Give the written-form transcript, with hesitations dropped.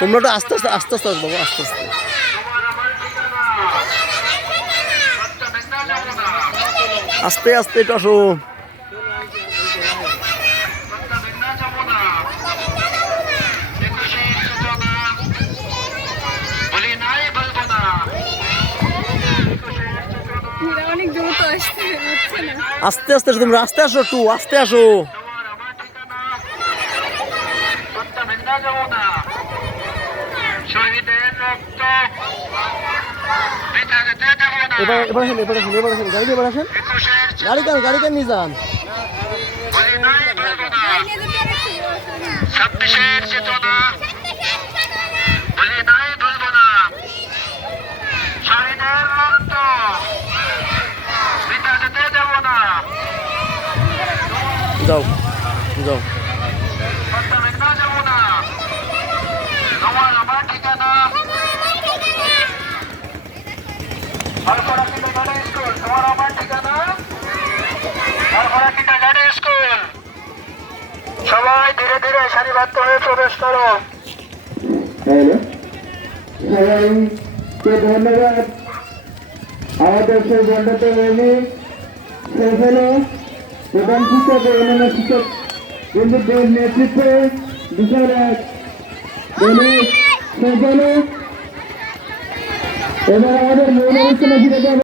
তোমরা তো আস্তে আস্তে আস্তে আস্তে বাবু, আস্তে আস্তে। আস্তে আস্তে একটু আসো। আস্তে আস্তে তোমরা আস্তে আসো, একটু আস্তে আসো। এবার আসেন, এবার আসেন, এবার আসেন, গাড়ি এবার আসেন। গাড়ি কেন নিয়ে যান? যাও যাও। সবাই ধীরে ধীরে সারিবদ্ধ হয়ে প্রবেশ করো। সবাইকে ধন্যবাদ। আমাদের সেই বন্ধুতে হয়নি সেখানে প্রধান শিক্ষক ও অন্যান্য শিক্ষক বন্ধুদের নেতৃত্বে বিশাল এক সেখানে এবার আমাদের মূল অনুষ্ঠানে ফিরে যাবে।